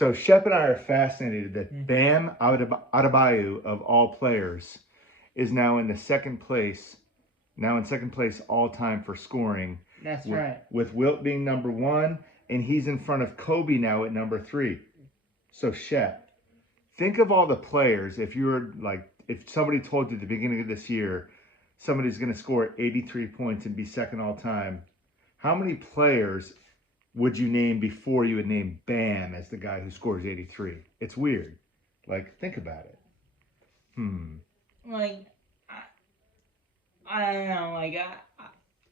So Shep and I are fascinated that Bam Adebayo, of all players, is now in second place all time for scoring, That's right. with Wilt being number one, and he's in front of Kobe now at number three. So Shep, think of all the players. If you were like, if somebody told you at the beginning of this year, somebody's going to score 83 points and be second all time, how many players would you name before you would name Bam as the guy who scores 83? It's weird. Like, think about it. Hmm. Like, I, I don't know. Like,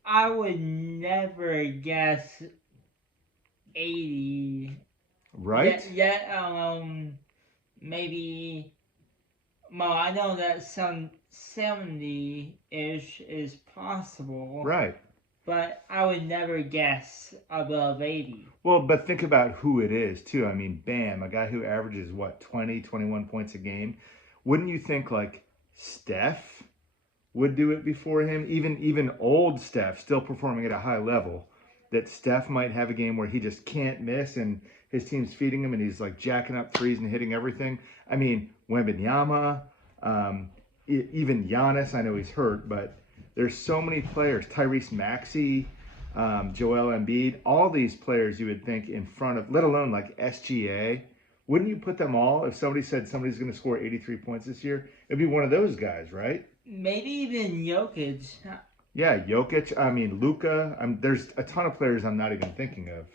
I would never guess 80. Right? Yet, maybe. Well, I know that some 70-ish is possible, Right. but I would never guess above 80. Well, but think about who it is, too. I mean, Bam, a guy who averages, what, 20, 21 points a game. Wouldn't you think, like, Steph would do it before him? Even old Steph, still performing at a high level, that Steph might have a game where he just can't miss and his team's feeding him and he's, like, jacking up threes and hitting everything. I mean, Wembanyama, even Giannis, I know he's hurt, but there's so many players. Tyrese Maxey, Joel Embiid, all these players you would think in front of, let alone like SGA. Wouldn't you put them all if somebody said somebody's going to score 83 points this year? It'd be one of those guys, right? Maybe even Jokic. Yeah, Jokic. I mean, Luka. There's a ton of players I'm not even thinking of,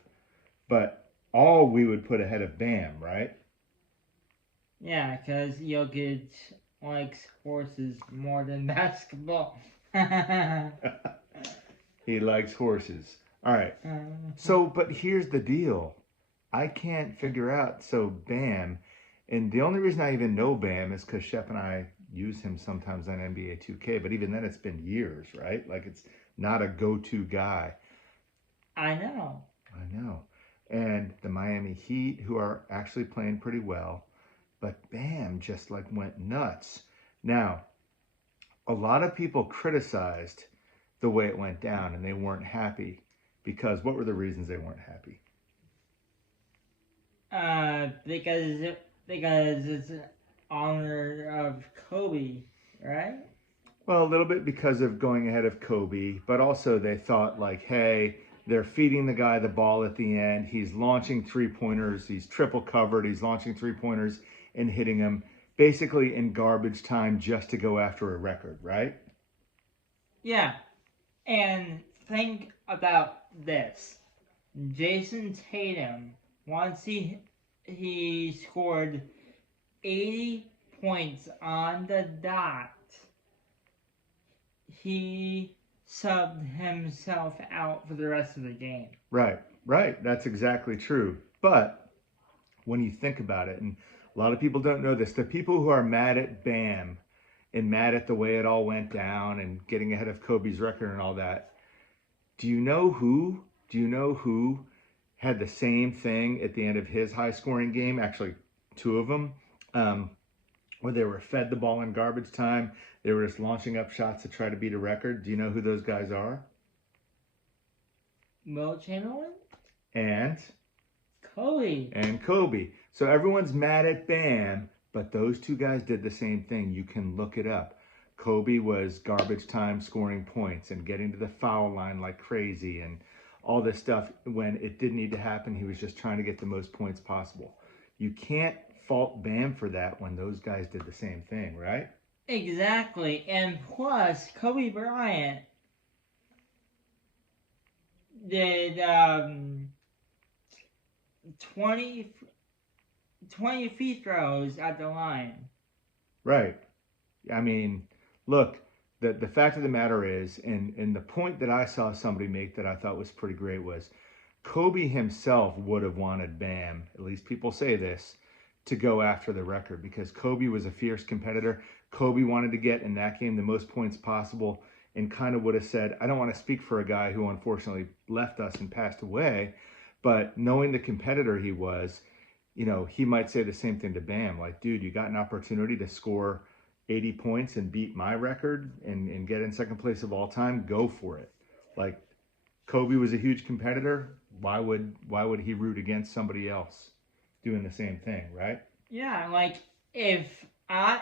but all we would put ahead of Bam, right? Yeah, because Jokic likes horses more than basketball. He likes horses. All right. So, but here's the deal. I can't figure out. So, Bam, and the only reason I even know Bam is because Shep and I use him sometimes on NBA 2K, but even then it's been years, right? Like it's not a go to guy. I know. I know. And the Miami Heat, who are actually playing pretty well, but Bam just like went nuts. Now, a lot of people criticized the way it went down and they weren't happy because what were the reasons they weren't happy? Because it's an honor of Kobe, right? Well, a little bit because of going ahead of Kobe, but also they thought like, hey, they're feeding the guy the ball at the end. He's launching three pointers. He's triple covered. He's launching three pointers and hitting them basically in garbage time just to go after a record, right? Yeah. And think about this. Jason Tatum, once he scored 80 points on the dot, he subbed himself out for the rest of the game. Right, right. That's exactly true. But when you think about it, and a lot of people don't know this, the people who are mad at Bam and mad at the way it all went down and getting ahead of Kobe's record and all that, do you know who? Do you know who had the same thing at the end of his high scoring game? Actually, two of them, um, where they were fed the ball in garbage time. They were just launching up shots to try to beat a record. Do you know who those guys are? Will Chamberlain? And Kobe. Kobe. So everyone's mad at Bam, but those two guys did the same thing. You can look it up. Kobe was garbage time scoring points and getting to the foul line like crazy and all this stuff when it didn't need to happen. He was just trying to get the most points possible. You can't fault Bam for that when those guys did the same thing, right? Exactly. And plus, Kobe Bryant did 20, 20 free throws at the line. Right. I mean, look, the fact of the matter is, and the point that I saw somebody make that I thought was pretty great was Kobe himself would have wanted Bam, at least people say this, to go after the record because Kobe was a fierce competitor. Kobe wanted to get in that game the most points possible and kind of would have said, I don't want to speak for a guy who unfortunately left us and passed away, but knowing the competitor he was, he might say the same thing to Bam, like, dude, you got an opportunity to score 80 points and beat my record and get in second place of all time, go for it. Like Kobe was a huge competitor. Why would he root against somebody else? doing the same thing, right? Yeah, like if I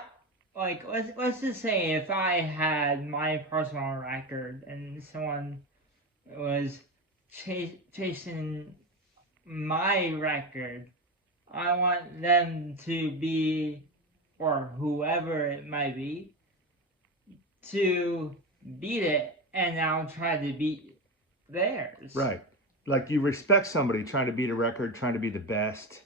like let's just say if I had my personal record and someone was chasing my record, I want them to be, or whoever it might be, to beat it, and I'll try to beat theirs. Right. Like you respect somebody trying to beat a record, trying to be the best.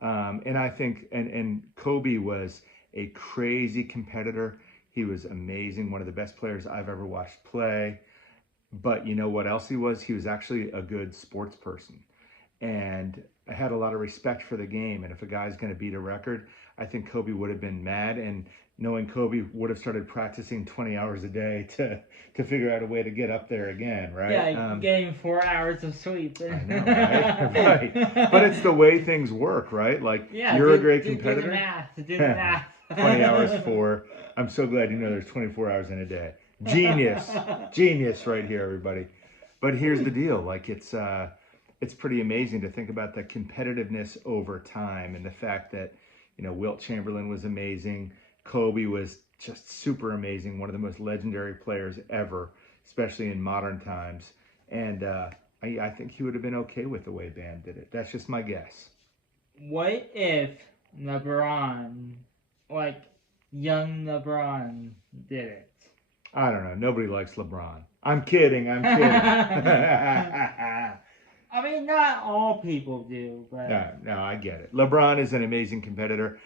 And I think, and Kobe was a crazy competitor. He was amazing, one of the best players I've ever watched play. But you know what else he was? He was actually a good sports person. And I had a lot of respect for the game. And if a guy's going to beat a record, I think Kobe would have been mad. And knowing Kobe would have started practicing 20 hours a day to figure out a way to get up there again, right? Yeah, getting 4 hours of sleep. I know, right? Right. But it's the way things work, right? Like, yeah, you're a great competitor. Do the math. 20 hours for, I'm so glad you know there's 24 hours in a day. Genius. Genius right here, everybody. But here's the deal. Like, it's pretty amazing to think about the competitiveness over time and the fact that, you know, Wilt Chamberlain was amazing. Kobe was just super amazing, one of the most legendary players ever, especially in modern times. And I think he would have been okay with the way Bam did it. That's just my guess. What if LeBron, like young LeBron, did it? I don't know. Nobody likes LeBron. I'm kidding. I'm kidding. I mean, not all people do, but No, I get it. LeBron is an amazing competitor.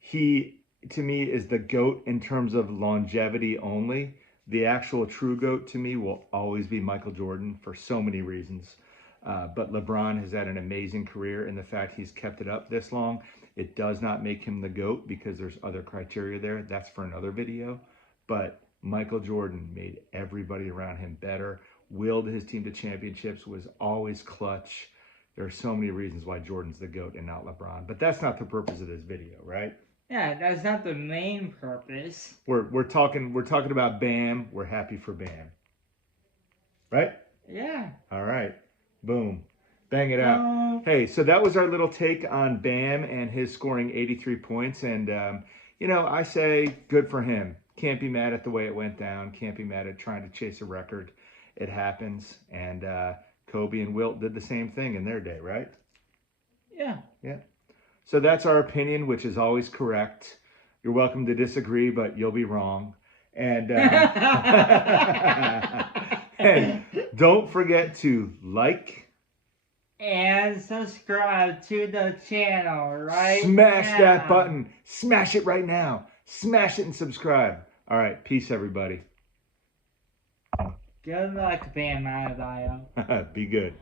He, to me, is the GOAT in terms of longevity only. The actual true GOAT to me will always be Michael Jordan for so many reasons. But LeBron has had an amazing career, and the fact he's kept it up this long, it does not make him the GOAT because there's other criteria there. That's for another video. But Michael Jordan made everybody around him better, willed his team to championships, was always clutch. There are so many reasons why Jordan's the GOAT and not LeBron. But that's not the purpose of this video, right? yeah, that's not the main purpose. We're talking about Bam. We're happy for Bam. Right? Yeah. All right. Boom. Bang it out. Hey, so that was our little take on Bam and his scoring 83 points. And, you know, I say good for him. Can't be mad at the way it went down. Can't be mad at trying to chase a record. It happens. And Kobe and Wilt did the same thing in their day, right? Yeah. Yeah. So that's our opinion, which is always correct. You're welcome to disagree, but you'll be wrong. And, and don't forget to like and subscribe to the channel right Smash now. that button. Smash it right now. Smash it and subscribe. All right. Peace, everybody. Good luck, Bam Adebayo. Be good.